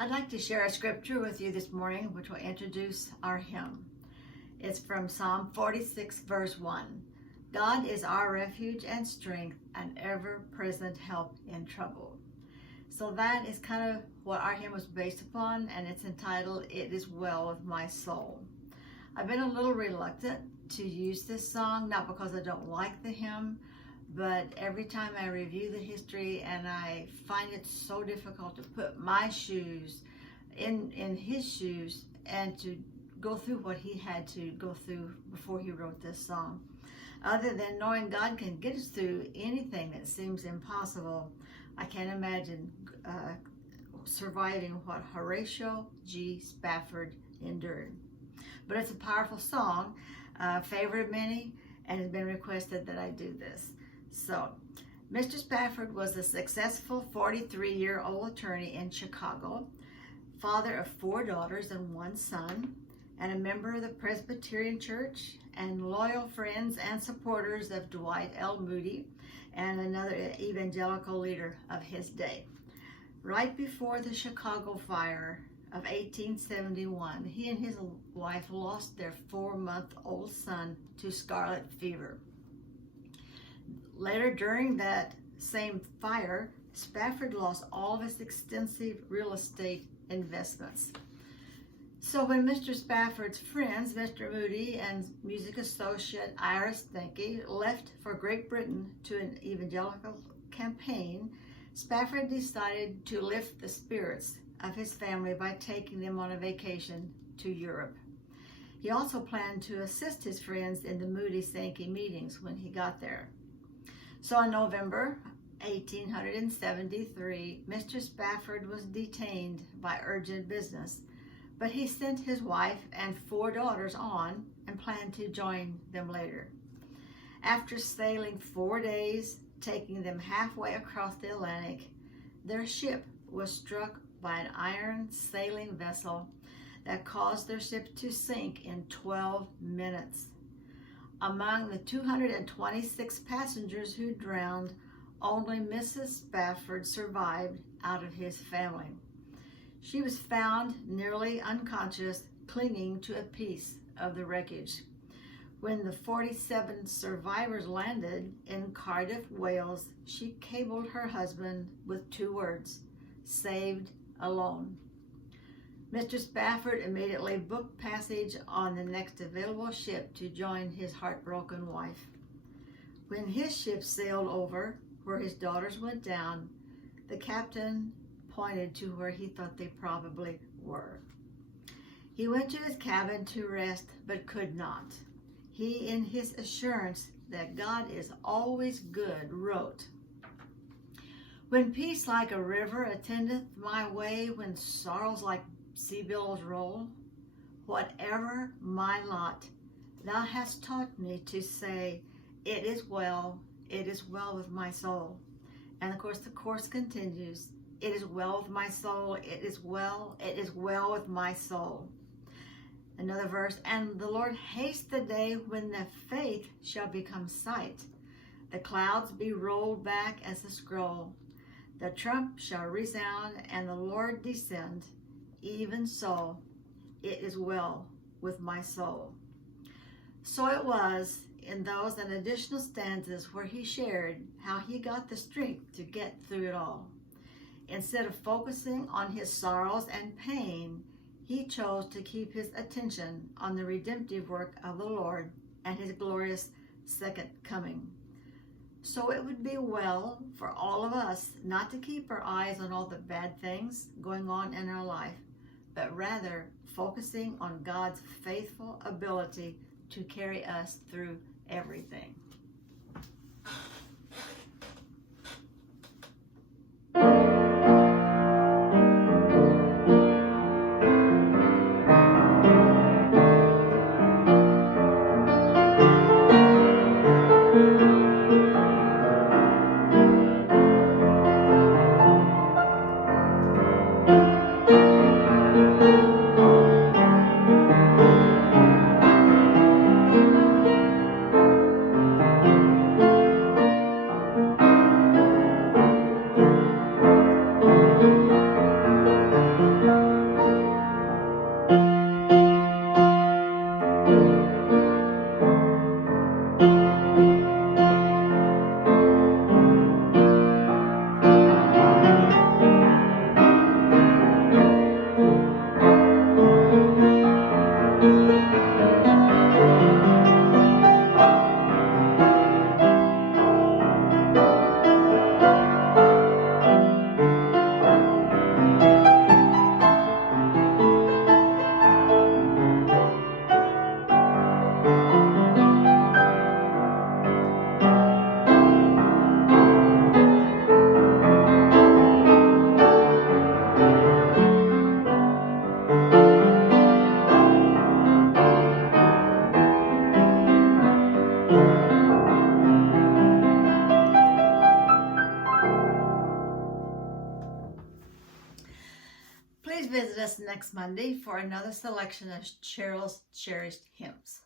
I'd like to share a scripture with you this morning, which will introduce our hymn. It's from Psalm 46, verse 1. God is our refuge and strength, an ever-present help in trouble. So that is kind of what our hymn was based upon, and it's entitled, It Is Well With My Soul. I've been a little reluctant to use this song, not because I don't like the hymn, but every time I review the history and I find it so difficult to put my shoes in his shoes and to go through what he had to go through before he wrote this song. Other than knowing God can get us through anything that seems impossible, I can't imagine surviving what Horatio G. Spafford endured. But it's a powerful song, favorite of many, and it's been requested that I do this. So, Mr. Spafford was a successful 43-year-old attorney in Chicago, father of 4 daughters and 1 son, and a member of the Presbyterian Church, and loyal friends and supporters of Dwight L. Moody and another evangelical leader of his day. Right before the Chicago fire of 1871, he and his wife lost their 4-month-old son to scarlet fever. Later, during that same fire, Spafford lost all of his extensive real estate investments. So when Mr. Spafford's friends, Mr. Moody and music associate Iris Denke, left for Great Britain to an evangelical campaign, Spafford decided to lift the spirits of his family by taking them on a vacation to Europe. He also planned to assist his friends in the Moody-Sankey meetings when he got there. So in November 1873, Mr. Spafford was detained by urgent business, but he sent his wife and 4 daughters on and planned to join them later. After sailing 4 days, taking them halfway across the Atlantic, their ship was struck by an iron sailing vessel that caused their ship to sink in 12 minutes. Among the 226 passengers who drowned, only Mrs. Spafford survived out of his family. She was found nearly unconscious, clinging to a piece of the wreckage. When the 47 survivors landed in Cardiff, Wales, she cabled her husband with 2 words, "Saved alone." Mr. Spafford immediately booked passage on the next available ship to join his heartbroken wife. When his ship sailed over where his daughters went down, the captain pointed to where he thought they probably were. He went to his cabin to rest, but could not. He, in his assurance that God is always good, wrote, "When peace like a river attendeth my way, when sorrows like sea billows roll, whatever my lot, thou hast taught me to say, it is well with my soul." And of course the chorus continues, "It is well with my soul, it is well with my soul." Another verse, "And the Lord haste the day when the faith shall become sight, the clouds be rolled back as a scroll, the trump shall resound and the Lord descend, even so, it is well with my soul." So it was in those and additional stanzas where he shared how he got the strength to get through it all. Instead of focusing on his sorrows and pain, he chose to keep his attention on the redemptive work of the Lord and his glorious second coming. So it would be well for all of us not to keep our eyes on all the bad things going on in our life, but rather focusing on God's faithful ability to carry us through everything. Please visit us next Monday for another selection of Cheryl's cherished hymns.